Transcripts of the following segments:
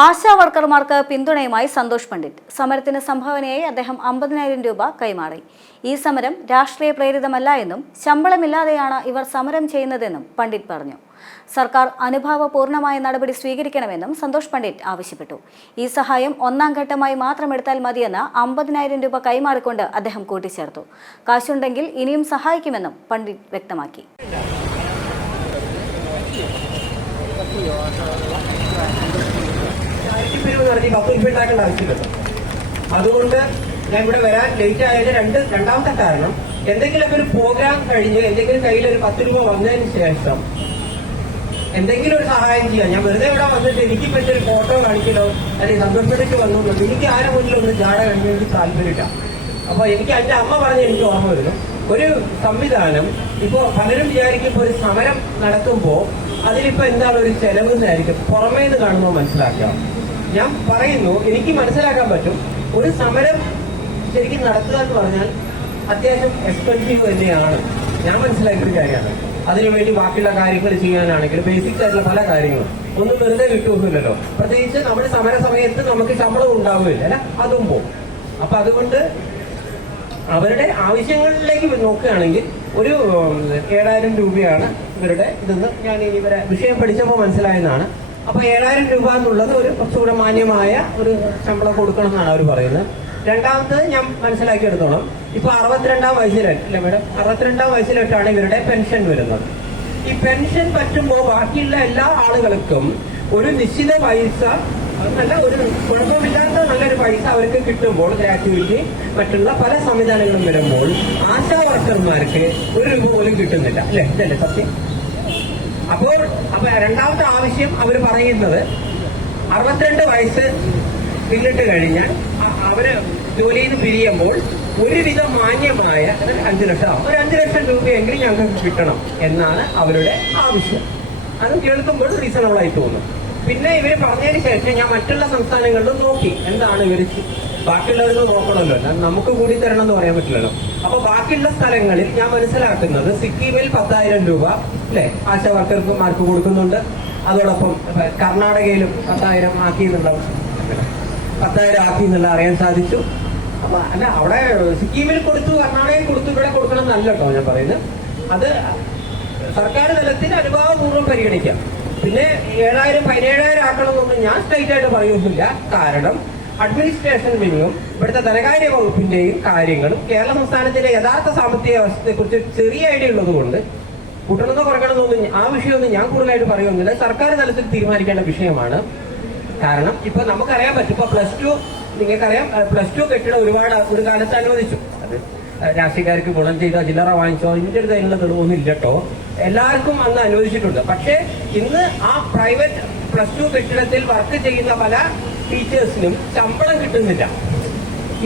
ആശാ വർക്കർമാർക്ക് പിന്തുണയുമായി സന്തോഷ് പണ്ഡിറ്റ്. സമരത്തിന് സംഭാവനയായി അദ്ദേഹം 50,000 രൂപ കൈമാറി. ഈ സമരം രാഷ്ട്രീയ പ്രേരിതമല്ല എന്നും ശമ്പളമില്ലാതെയാണ് ഇവർ സമരം ചെയ്യുന്നതെന്നും പണ്ഡിറ്റ് പറഞ്ഞു. സർക്കാർ അനുഭാവപൂർണമായ നടപടി സ്വീകരിക്കണമെന്നും സന്തോഷ് പണ്ഡിറ്റ് ആവശ്യപ്പെട്ടു. ഈ സഹായം ഒന്നാം ഘട്ടമായി മാത്രം എടുത്താൽ മതിയെന്ന് 50,000 രൂപ കൈമാറിക്കൊണ്ട് അദ്ദേഹം കൂട്ടിച്ചേർത്തു. കാശുണ്ടെങ്കിൽ ഇനിയും സഹായിക്കുമെന്നും പണ്ഡിറ്റ് വ്യക്തമാക്കി. അതുകൊണ്ട് ഞാൻ ഇവിടെ വരാൻ ലേറ്റ് ആയതിന്റെ രണ്ടാമത്തെ കാരണം, എന്തെങ്കിലുമൊക്കെ ഒരു പ്രോഗ്രാം കഴിഞ്ഞ് എന്തെങ്കിലും കയ്യിൽ ഒരു 10 രൂപ വന്നതിന് ശേഷം എന്തെങ്കിലും ഒരു സഹായം ചെയ്യാം. ഞാൻ വെറുതെ ഇവിടെ വന്നിട്ട് എനിക്ക് പറ്റിയൊരു ഫോട്ടോ കാണിക്കലോ അല്ലെങ്കിൽ സന്തോഷപ്പെട്ടിട്ട് വന്നു എനിക്ക് ആരെ മുന്നിൽ ഒന്ന് ജാട കഴിഞ്ഞ് എനിക്ക് താല്പര്യമില്ല. അപ്പൊ എനിക്ക് എന്റെ അമ്മ പറഞ്ഞ് എനിക്ക് ഓർമ്മ വരുന്നു, ഒരു സംവിധാനം ഇപ്പോ പലരും വിചാരിക്കും ഒരു സമരം നടത്തുമ്പോ അതിലിപ്പോ എന്താണ് ഒരു ചെലവ് എന്നായിരിക്കും പുറമേ നിന്ന് കാണുമ്പോൾ മനസ്സിലാക്കുക. ഞാൻ പറയുന്നു, എനിക്ക് മനസ്സിലാക്കാൻ പറ്റും ഒരു സമരം ശരിക്കും നടത്തുക എന്ന് പറഞ്ഞാൽ അത്യാവശ്യം എക്സ്പെൻസീവ് തന്നെയാണ്. ഞാൻ മനസ്സിലാക്കിയൊരു കാര്യമാണ്. അതിനുവേണ്ടി ബാക്കിയുള്ള കാര്യങ്ങൾ ചെയ്യാനാണെങ്കിലും ബേസിക്സ് ആയിട്ടുള്ള പല കാര്യങ്ങളും ഒന്നും വെറുതെ കിട്ടുമൊന്നുമില്ലല്ലോ. പ്രത്യേകിച്ച് നമ്മുടെ സമര സമയത്ത് നമുക്ക് ശമ്പളം ഉണ്ടാവുകയില്ല അല്ല, അതും പോകും. അപ്പൊ അതുകൊണ്ട് അവരുടെ ആവശ്യങ്ങളിലേക്ക് നോക്കുകയാണെങ്കിൽ ഒരു 7,000 രൂപയാണ് ഇവരുടെ ഇതെന്ന് ഞാൻ ഇവരെ വിഷയം പഠിച്ചപ്പോൾ മനസ്സിലായെന്നാണ്. അപ്പൊ 7,000 രൂപ എന്നുള്ളത് ഒരു കുറച്ചുകൂടെ മാന്യമായ ഒരു ശമ്പളം കൊടുക്കണം എന്നാണ് അവർ പറയുന്നത്. രണ്ടാമത്തത് ഞാൻ മനസ്സിലാക്കിയെടുത്തോളം ഇപ്പൊ 62-ാം വയസ്സിലല്ലേ മേഡം, 62-ാം വയസ്സിലോട്ടാണ് ഇവരുടെ പെൻഷൻ വരുന്നത്. ഈ പെൻഷൻ പറ്റുമ്പോൾ ബാക്കിയുള്ള എല്ലാ ആളുകൾക്കും ഒരു നിശ്ചിത പൈസ, നല്ല ഒരു കുഴപ്പമില്ലാത്ത നല്ലൊരു പൈസ അവർക്ക് കിട്ടുമ്പോൾ ഗ്രാറ്റുവിറ്റി മറ്റുള്ള പല സംവിധാനങ്ങളും വരുമ്പോൾ ആശാ വർക്കർമാർക്ക് 1 രൂപ പോലും കിട്ടുന്നില്ല അല്ലെ? ഇതല്ലേ സത്യം? അപ്പൊ രണ്ടാമത്തെ ആവശ്യം അവർ പറയുന്നത് 62 വയസ്സ് പിന്നിട്ട് കഴിഞ്ഞാൽ അവര് ജോലിയിൽ നിന്ന് പിരിയുമ്പോൾ ഒരുവിധം മാന്യമായ 5 ലക്ഷം, ഒരു 5 ലക്ഷം രൂപയെങ്കിലും ഞങ്ങൾക്ക് കിട്ടണം എന്നാണ് അവരുടെ ആവശ്യം. അത് കേൾക്കുമ്പോൾ റീസണബിൾ ആയി തോന്നും. പിന്നെ ഇവര് പറഞ്ഞതിന് ശേഷം ഞാൻ മറ്റുള്ള സംസ്ഥാനങ്ങളിലും നോക്കി എന്താണ് ഇവര് ബാക്കിയുള്ളവർക്ക് നോക്കണമല്ലോ, നമുക്ക് കൂടി തരണം എന്ന് പറയാൻ പറ്റില്ലല്ലോ. അപ്പൊ ബാക്കിയുള്ള സ്ഥലങ്ങളിൽ ഞാൻ മനസ്സിലാക്കുന്നത് സിക്കിമിൽ 10,000 രൂപ അല്ലെ ആശാ വർക്കർമാർക്ക് കൊടുക്കുന്നുണ്ട്. അതോടൊപ്പം കർണാടകയിലും 10,000 ആക്കി എന്നുള്ള അറിയാൻ സാധിച്ചു. അപ്പൊ അല്ല, അവിടെ സിക്കിമിൽ കൊടുത്തു, കർണാടകയിൽ കൊടുത്തു, ഇവിടെ കൊടുക്കണം എന്നല്ല കേട്ടോ ഞാൻ പറയുന്നത്. അത് സർക്കാർ തലത്തിൽ അനുഭാവപൂർവ്വം പരിഗണിക്കാം. പിന്നെ 7,000 17,000 ആക്കണമെന്നൊന്നും ഞാൻ സ്ട്രൈറ്റ് ആയിട്ട് പറയുന്നില്ല. കാരണം അഡ്മിനിസ്ട്രേഷൻ വിങ്ങും ഇവിടുത്തെ ധനകാര്യ വകുപ്പിന്റെയും കാര്യങ്ങളും കേരള സംസ്ഥാനത്തിന്റെ യഥാർത്ഥ സാമ്പത്തിക അവസ്ഥയെ കുറിച്ച് ചെറിയ ഐഡിയ ഉള്ളത് കൊണ്ട് കൂട്ടണമെന്നോ കുറയ്ക്കണമെന്നൊന്നും ആ വിഷയമൊന്നും ഞാൻ കൂടുതലായിട്ട് പറയുന്നില്ല. സർക്കാർ തലത്തിൽ തീരുമാനിക്കേണ്ട വിഷയമാണ്. കാരണം ഇപ്പൊ നമുക്കറിയാൻ പറ്റും, ഇപ്പൊ +2 നിങ്ങൾക്കറിയാം, +2 കെട്ടിടം ഒരു കാലത്ത് അനുവദിച്ചു. അത് രാഷ്ട്രീയക്കാർക്ക് ഗുണം ചെയ്ത ചില്ലറ വാങ്ങിച്ചോ ഇതിന്റെ അടുത്ത് അതിനുള്ള തെളിവൊന്നും ഇല്ല കേട്ടോ. എല്ലാവർക്കും അന്ന് അനുവദിച്ചിട്ടുണ്ട്. പക്ഷേ ഇന്ന് ആ പ്രൈവറ്റ് +2 കെട്ടിടത്തിൽ വർക്ക് ചെയ്യുന്ന പല ടീച്ചേഴ്സിനും ശമ്പളം കിട്ടുന്നില്ല.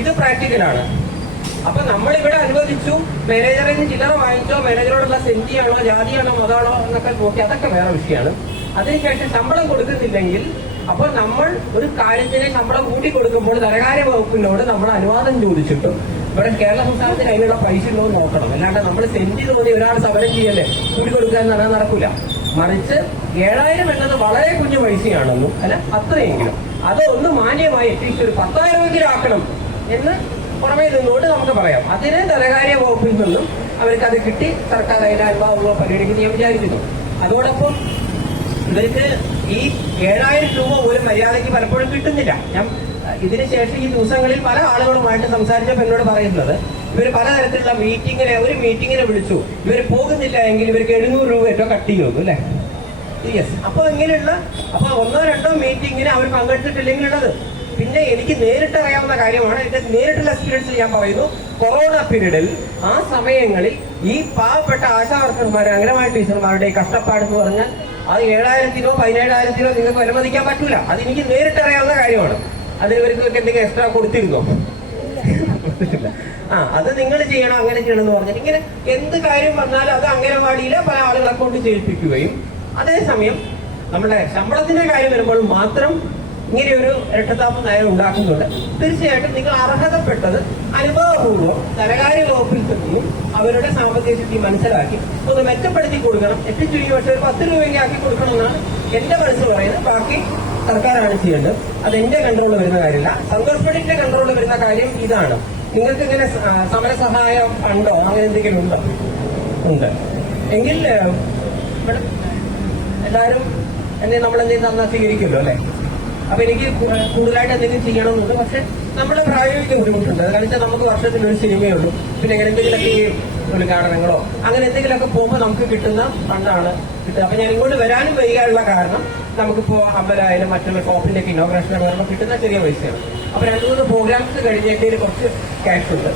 ഇത് പ്രാക്ടിക്കലാണ്. അപ്പൊ നമ്മളിവിടെ അനുവദിച്ചു, മാനേജറിൽ നിന്ന് ചില്ലറ വാങ്ങിച്ചോ, മാനേജറോടുള്ള സെന്റിയാണോ ജാതിയാണോ മതമാണോ എന്നൊക്കെ നോക്കി അതൊക്കെ വേറെ വിഷയമാണ്. അതിനുശേഷം ശമ്പളം കൊടുക്കുന്നില്ലെങ്കിൽ അപ്പോൾ നമ്മൾ ഒരു കാര്യത്തിന് ശമ്പളം കൂട്ടി കൊടുക്കുമ്പോൾ ധനകാര്യ വകുപ്പിനോട് നമ്മൾ അനുവാദം ചോദിച്ചിട്ടും ഇവിടെ കേരള സംസ്ഥാനത്തിന് അതിനുള്ള പൈസ ഉണ്ടോ നോക്കണം. അല്ലാണ്ട് നമ്മൾ സെന്റ് തോന്നി ഒരാൾ സമരം ചെയ്യല്ലേ കൂടി കൊടുക്കുക എന്ന് പറഞ്ഞാൽ നടക്കില്ല. മറിച്ച് 7,000 എന്നത് വളരെ കുഞ്ഞു പൈസയാണെന്നും അല്ല അത്രയെങ്കിലും അത് ഒന്ന് മാന്യമായി അറ്റ്ലീസ്റ്റ് ഒരു 10,000 ആക്കണം എന്ന് പുറമേ നിന്നുകൊണ്ട് നമുക്ക് പറയാം. അതിന് ധനകാര്യ വകുപ്പിൽ നിന്നും അവർക്ക് അത് കിട്ടി സർക്കാർ അതിന്റെ അനുഭാവം പരിഗണിക്കുന്ന ഞാൻ വിചാരിക്കുന്നു. അതോടൊപ്പം ഇവർക്ക് ഈ 7,000 രൂപ പോലും മര്യാദയ്ക്ക് പലപ്പോഴും കിട്ടുന്നില്ല. ഞാൻ ഇതിനുശേഷം ഈ ദിവസങ്ങളിൽ പല ആളുകളുമായിട്ട് സംസാരിച്ചപ്പോൾ എന്നോട് പറയുന്നത്, ഇവർ പലതരത്തിലുള്ള ഒരു മീറ്റിങ്ങിനെ വിളിച്ചു, ഇവർ പോകുന്നില്ല എങ്കിൽ ഇവർക്ക് 700 രൂപ ഏറ്റവും കട്ട് ചെയ്യുന്നു അല്ലെ? യെസ്. അപ്പൊ ഇങ്ങനെയുള്ള 1-2 മീറ്റിങ്ങിന് അവർ പങ്കെടുത്തിട്ടില്ലെങ്കിലുള്ളത്. പിന്നെ എനിക്ക് നേരിട്ട് അറിയാവുന്ന കാര്യമാണ്, എന്റെ നേരിട്ടുള്ള എക്സ്പീരിയൻസിൽ ഞാൻ പറയുന്നു, കൊറോണ പീരീഡിൽ ആ സമയങ്ങളിൽ ഈ പാവപ്പെട്ട ആശാ വർക്കർമാർ അംഗനവാടി ടീച്ചർമാരുടെ കഷ്ടപ്പാടെന്ന് പറഞ്ഞാൽ അത് 7,000-നോ 17,000-നോ നിങ്ങൾക്ക് അനുവദിക്കാൻ പറ്റൂല. അത് എനിക്ക് നേരിട്ട് അറിയാവുന്ന കാര്യമാണ്. അതിന് ഇവർക്ക് എന്തെങ്കിലും എക്സ്ട്രാ കൊടുത്തിരുന്നോ? അത് നിങ്ങൾ ചെയ്യണം, അങ്ങനെ ചെയ്യണം എന്ന് പറഞ്ഞാൽ ഇങ്ങനെ എന്ത് കാര്യം വന്നാലും അത് അംഗനവാടിയിലെ പല ആളുകളെ കൊണ്ട് ചെയ്യിപ്പിക്കുകയും അതേസമയം നമ്മുടെ ശമ്പളത്തിന്റെ കാര്യം വരുമ്പോൾ മാത്രം ഇങ്ങനെയൊരു ഇരട്ടത്താപ്പ് നയം ഉണ്ടാക്കുന്നുണ്ട്. തീർച്ചയായിട്ടും നിങ്ങൾ അർഹതപ്പെട്ടത് അനുഭവപൂർവ്വം ധനകാര്യ വകുപ്പിൽ നിന്നും അവരുടെ സാമ്പത്തിക സ്ഥിതി മനസ്സിലാക്കി ഒന്ന് മെച്ചപ്പെടുത്തി കൊടുക്കണം. ഏറ്റവും ചുരുങ്ങിയ പക്ഷേ ഒരു 10 രൂപയ്ക്ക് ആക്കി കൊടുക്കണം എന്നാണ് എന്റെ മനസ്സ് പറയുന്നത്. ബാക്കി സർക്കാരാണ് ചെയ്യേണ്ടത്. അത് എന്റെ കൺട്രോളിൽ വരുന്ന കാര്യമില്ല. സന്തോഷ് പണ്ഡിറ്റിന്റെ കൺട്രോളിൽ വരുന്ന കാര്യം ഇതാണ്. നിങ്ങൾക്ക് ഇങ്ങനെ സമരസഹായം ഉണ്ടോ, അങ്ങനെ എന്തെങ്കിലും ഉണ്ടോ? ഉണ്ട് എങ്കിൽ ഇവിടെ എല്ലാവരും നമ്മളെന്തെങ്കിലും തന്നാൽ സ്വീകരിക്കുമല്ലോ അല്ലെ? അപ്പൊ എനിക്ക് കൂടുതലായിട്ട് എന്തെങ്കിലും ചെയ്യണമെന്നുണ്ട്. പക്ഷെ നമ്മൾ പ്രായോഗിക ബുദ്ധിമുട്ടുണ്ട്. അത് കാണിച്ചാൽ നമുക്ക് വർഷത്തിൽ ഒരു സിനിമയുള്ളൂ. പിന്നെ എന്തെങ്കിലുമൊക്കെ ഈ ഉദ്ഘാടനങ്ങളോ അങ്ങനെ എന്തെങ്കിലുമൊക്കെ പോകുമ്പോൾ നമുക്ക് കിട്ടുന്ന ഫണ്ടാണ് കിട്ടുക. അപ്പൊ ഞാൻ ഇങ്ങോട്ട് വരാനും വൈകാനുള്ള കാരണം നമുക്കിപ്പോ അമ്പലായാലും മറ്റുള്ള ഷോപ്പിന്റെ ഒക്കെ ഇനോഗ്രേഷൻ കാരണം കിട്ടുന്ന ചെറിയ പൈസയാണ്. അപ്പൊ 2-3 പ്രോഗ്രാംസ് കഴിഞ്ഞതിൽ കുറച്ച് ക്യാഷ് ഉണ്ട്.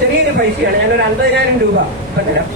ചെറിയൊരു പൈസയാണ്. ഞാനൊരു 50,000 രൂപ ഇപ്പൊ തരാം.